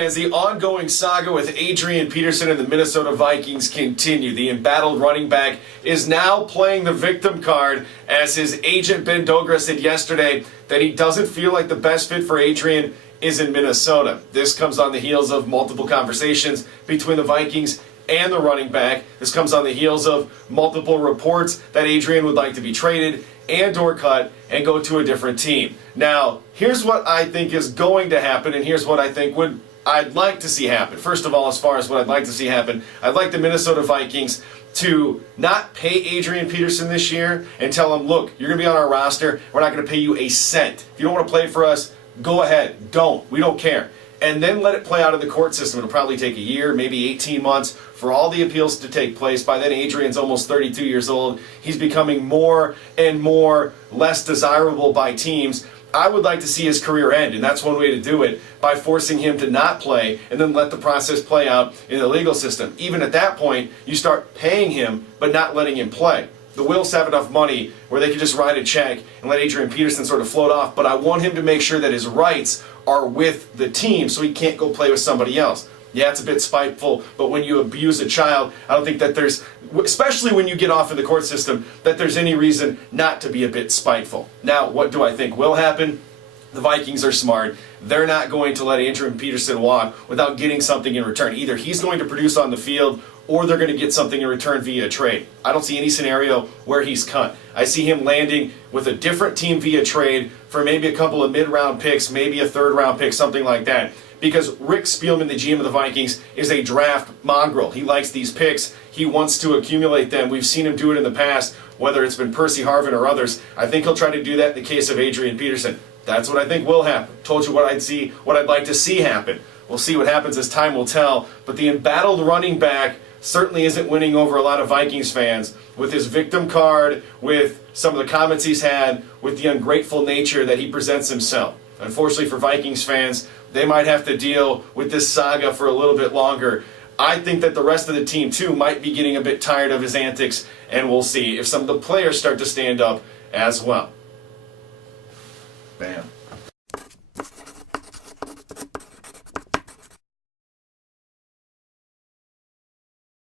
fans, the ongoing saga with Adrian Peterson and the Minnesota Vikings continue. The embattled running back is now playing the victim card, as his agent Ben Dogra said yesterday that he doesn't feel like the best fit for Adrian is in Minnesota. This comes on the heels of multiple conversations between the Vikings and the running back. This comes on the heels of multiple reports that Adrian would like to be traded and or cut and go to a different team. Now, here's what I think is going to happen, and here's what I think I'd like to see happen. First of all, as far as what I'd like to see happen, I'd like the Minnesota Vikings to not pay Adrian Peterson this year and tell him, look, you're going to be on our roster. We're not going to pay you a cent. If you don't want to play for us, go ahead. Don't. We don't care. And then let it play out in the court system. It'll probably take a year, maybe 18 months for all the appeals to take place. By then, Adrian's almost 32 years old. He's becoming more and more less desirable by teams. I would like to see his career end, and that's one way to do it, by forcing him to not play and then let the process play out in the legal system. Even at that point, you start paying him but not letting him play. The Wills have enough money where they could just write a check and let Adrian Peterson sort of float off, but I want him to make sure that his rights are with the team so he can't go play with somebody else. Yeah, it's a bit spiteful, but when you abuse a child, I don't think that there's, especially when you get off in the court system, that there's any reason not to be a bit spiteful. Now, what do I think will happen? The Vikings are smart. They're not going to let Adrian Peterson walk without getting something in return. Either he's going to produce on the field or they're going to get something in return via trade. I don't see any scenario where he's cut. I see him landing with a different team via trade for maybe a couple of mid-round picks, maybe a third-round pick, something like that. Because Rick Spielman, the GM of the Vikings, is a draft mongrel. He likes these picks. He wants to accumulate them. We've seen him do it in the past, whether it's been Percy Harvin or others. I think he'll try to do that in the case of Adrian Peterson. That's what I think will happen. Told you what I'd like to see happen. We'll see what happens as time will tell. But the embattled running back certainly isn't winning over a lot of Vikings fans with his victim card, with some of the comments he's had, with the ungrateful nature that he presents himself. Unfortunately for Vikings fans, they might have to deal with this saga for a little bit longer. I think that the rest of the team, too, might be getting a bit tired of his antics, and we'll see if some of the players start to stand up as well. Bam.